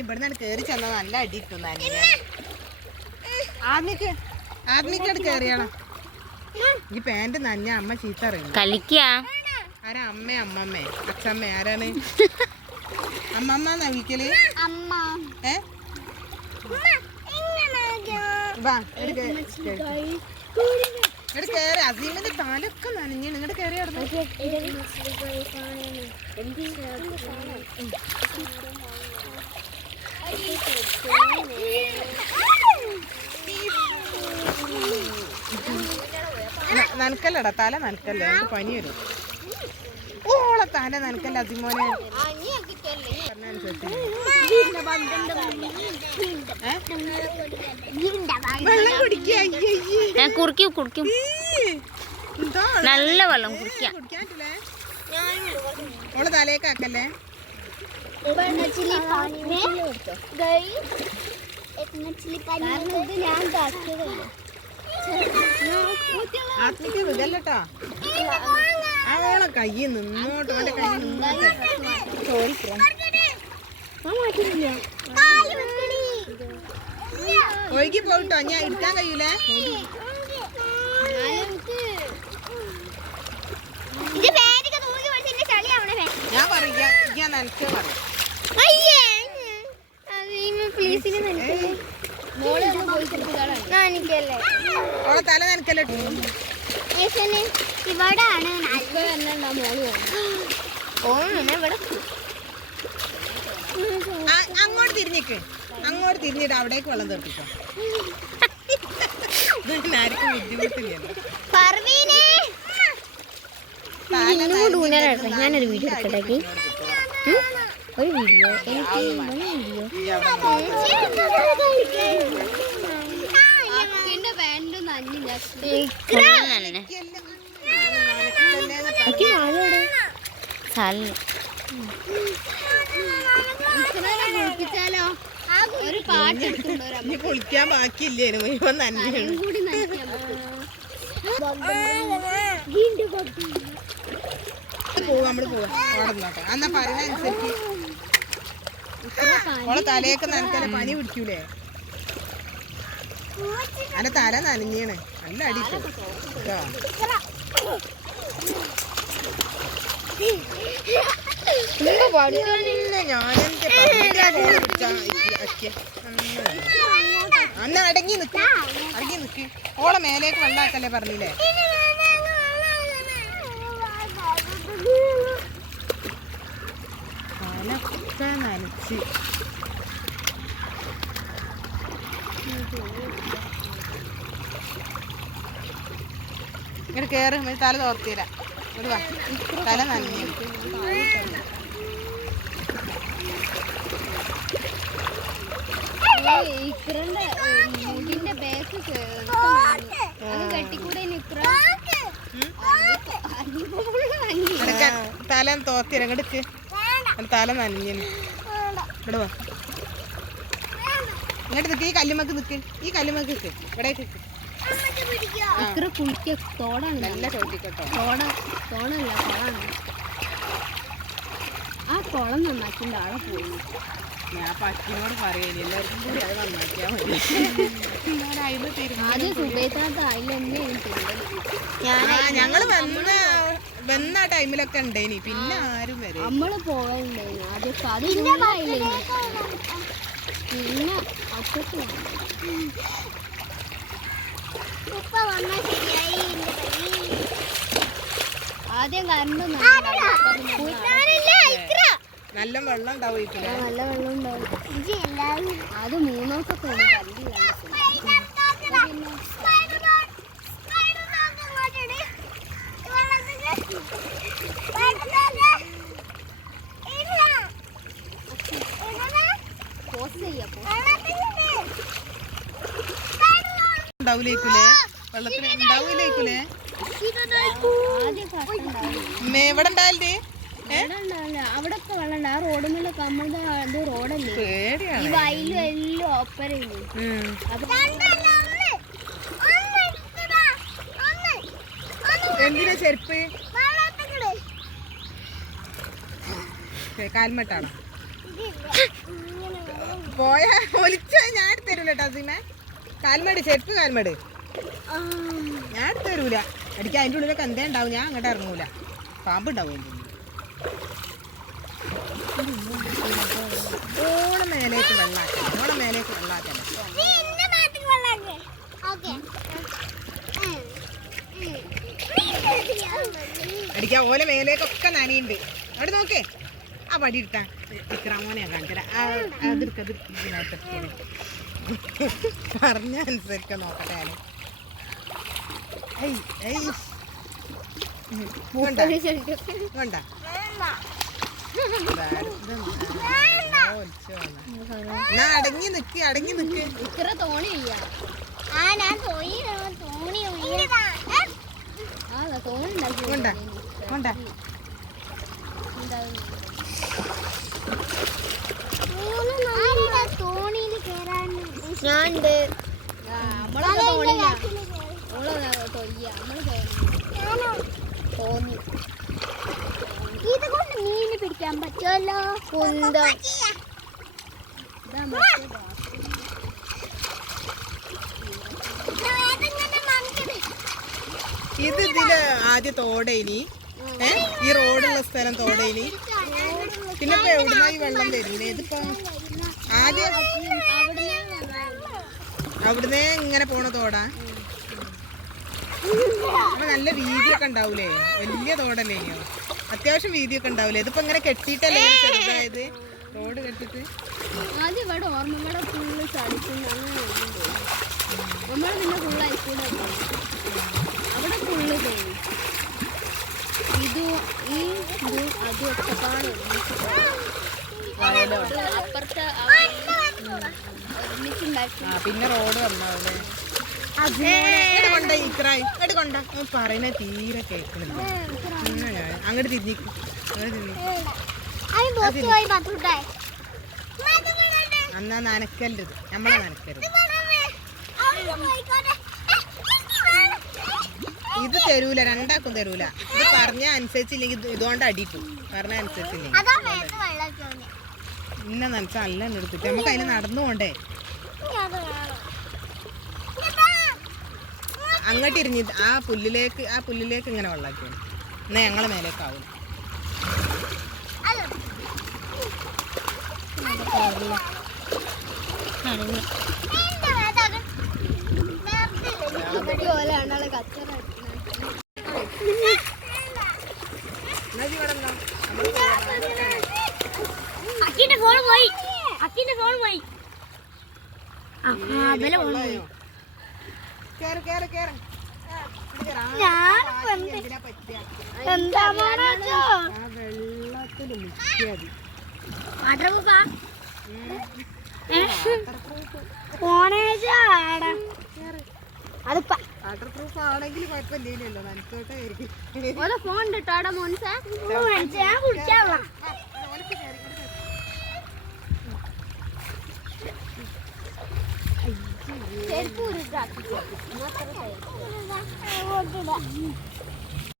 ഇവിടുന്ന് കേറി ചെന്ന നല്ല അടി കിട്ടും. ആദ്മിക്കട് കേറിയാണോ ഈ പാന്റ് നഞ്ഞ അമ്മ ചീത്ത അറിയുന്നു. കളിക്കാ ആരാ? അമ്മേ അമ്മമ്മേ അച്ഛമ്മ ആരാണ്? അമ്മമ്മന്നാ വിളിക്കല്? കേറി. അസീമിന്റെ താലൊക്കെ നനഞ്ഞ് നിങ്ങടെ കേറി നടന്നു. നനക്കല്ലടാ, തല നനക്കല്ലേ, നമുക്ക് പനി വരും. ഓളെ തല നനക്കല്ല അസിമോനെ. വെള്ളം കുടിക്കും, കുടിക്കും. നല്ല വെള്ളം കുടിക്കാം. ഓളെ തലേക്കാക്കല്ലേ. ആത്മിക്ക് വിടല്ലട്ടോ. ആ ഓളെ കൈ നിന്നോട്ട്, അവന്റെ കൈ നിന്നോട്ട്. ഒഴുകി പോയിട്ടോ, ഞാൻ എടുക്കാൻ കഴിയൂലേ. ഞാൻ പറയാ, ഞാൻ നനക്ക് പറയാം. ഓളെ തല നനക്കല്ലേ. ഇവിടാണ് അങ്ങോട്ട് തിരിഞ്ഞിക്ക്, അങ്ങോട്ട് തിരിഞ്ഞിട്ട് അവിടേക്ക് വെള്ളം തെറിപ്പിച്ചോ. ആർക്കും ബുദ്ധിമുട്ടില്ലല്ലോ. ഞാനൊരു വീഡിയോ എടുക്കട്ടെ. ഒരു വീഡിയോ കുളിക്കാൻ ബാക്കിയില്ലേനു, ഇവൻ നന്ദിയാണ്. നമ്മള് പോവാ ഓടുന്നോട്ടെ. എന്നാ പറയുന്ന അനുസരിച്ച് ഓളെ തലയൊക്കെ നനക്കല, പനി പിടിക്കൂലേ. അന്റെ തല നനഞ്ഞാണ്, നല്ല അടിക്കും. അന്ന് അടങ്ങി നിക്ക്, അടങ്ങി നിക്ക്. ഓളെ മേലേക്ക് വെള്ളാക്കല്ലേ പറഞ്ഞില്ലേ. തലൊക്കെ നനച്ച് ഇങ്ങോട്ട് കയറി. തല തോർത്തിരാ, തല നനഞ്ഞു. തല തോർത്തിരാ, ഇങ്ങോട്ട് തല നനഞ്ഞു. ഇവിടെ വാ, ഇങ്ങോട്ട് നിൽക്ക്. ഈ കല്ലുമക്ക് നിൽക്ക്, ഈ കല്ലുമക്ക് നിൽക്ക്, ഇവിടേക്ക് നിൽക്ക്. നല്ല ചോദിക്കട്ടോ. ആ കുളം നന്നാക്കിന്റെ ആളെ പോയി. ഞാൻ പറ്റിനോട് പറയല് എല്ലാവർക്കും കൂടി അത് നന്നാക്കിയാ മതി. ഞങ്ങള് വന്ന ടൈമിലൊക്കെ ഉണ്ടേനി, പിന്നെ ആരും വരും. നമ്മള് പോവണ്ടേനി പിന്നെ ആദ്യം കറണ്ട് നല്ല വെള്ളം ഉണ്ടാവും. നല്ല വെള്ളം ഉണ്ടാവും. അത് 3 ദിവസമൊക്കെ ഉണ്ടാവൂലേക്കൂലേ, വെള്ളത്തിന് ഉണ്ടാവൂലേക്കൂലേ. ഇവിടെ ഉണ്ടായാലേ അവിടെ ഒക്കെ വെള്ളം ആ റോഡുമല്ലൊക്കെ നമ്മളത് റോഡല്ലേ ഈ പേടിയാണ്. വയലും എല്ലാം ഒപ്പരയില്ലേ എന്തിനാ ചെരുപ്പ്? കാൽമട്ടാണോ? പോയാ ഒലിച്ച ഞാൻ എടുത്തരൂല കേട്ടോ സീമ. കാൽമട് ചെരുപ്പ് കാൽമട് ഞാൻ എടുത്തരൂല. അടിക്കാൻ അതിൻ്റെ ഉള്ളിലൊക്കെ എന്തേ ഉണ്ടാവും. ഞാൻ അങ്ങോട്ട് ഇറങ്ങൂല. പാമ്പ് ഉണ്ടാവും. ഓളെ മേലേക്ക് വെള്ളാക്കണം. ഓളെ മേലേക്ക് വെള്ളാക്കണം. അടിക്കാൻ ഓലെ മേലേക്കൊക്കെ നനയുണ്ട്. അവിടെ നോക്കേ ആ പടി ഇട്ടാ ഇക്രാമോനെ കാണിച്ചരാ. പറഞ്ഞ അനുസരിക്കാൻ നോക്കട്ടെ ഞാൻ. എന്നാ അടങ്ങി നിക്ക്, അടങ്ങി നിക്ക്. ഇത്ര തോണി ഇതുകൊണ്ട് മീന് പിടിക്കാൻ പറ്റുമല്ലോ. ഇത് ഇതില് ആദ്യം തോടേനി, ഈ റോഡുള്ള സ്ഥലം തോടേനി. പിന്നെ ഇപ്പൊ എവിടുന്ന ഈ വെള്ളം വരുന്നേ? ഇതിപ്പോ ആദ്യം അവിടുന്ന് ഇങ്ങനെ പോണ തോടാ. അപ്പൊ നല്ല വീതിയൊക്കെ ഉണ്ടാവൂലേ? വലിയ തോടല്ലേ? അത്യാവശ്യം വീതിയൊക്കെ ഉണ്ടാവൂലേ? ഇതിപ്പോ ഇങ്ങനെ കെട്ടിയിട്ടല്ലേ ചെറുതായത്? റോഡ് കെട്ടിട്ട് ആദ്യം ഇവിടെ ഓർമ്മ ഇവിടെ ഫുള്ള് ചളിക്കുന്ന നമ്മൾ പിന്നെ ഫുള്ളായിക്കൂടെ അവിടെ ഫുള്ള് തോന്നി. ഇത് ഈ ഇത് അതും ഒക്കെപ്പാട് അപ്പുറത്തെ ഒരുമിച്ചുണ്ടാക്കി. പിന്നെ റോഡ് വന്നാവൂലേ? ഇങ്ങോട്ട് കൊണ്ട പറയുന്ന തീരെ കേൾക്കണില്ല. അങ്ങോട്ട് തിരിഞ്ഞിക്ക്, അങ്ങോട്ട് തിരിഞ്ഞിക്ക്. എന്നാ നനക്കരുത്, നമ്മളെ നനക്കരുത്. ഇത് തരൂല, രണ്ടാക്കും തരൂല. ഇത് പറഞ്ഞ അനുസരിച്ചില്ലെങ്കിൽ ഇതുകൊണ്ട് അടിക്കും. പറഞ്ഞ അനുസരിച്ചില്ലെങ്കിൽ ഇന്ന നനച്ച നല്ല എടുത്തിട്ട് നമുക്ക് അതിന് നടന്നു പോണ്ടേ. അങ്ങോട്ട് ഇരിഞ്ഞ് ആ പുല്ലിലേക്ക് ഇങ്ങനെ വെള്ളാക്കി എന്നാ ഞങ്ങളെ മേലേക്കാവും. വാട്ടർ പ്രൂഫ് ആണെങ്കിൽ കുഴപ്പമില്ലല്ലോ, നനച്ചോട്ടായിരിക്കും. ഫോൺ കിട്ടാടെ മോൻസേ ചെരുപ്പ്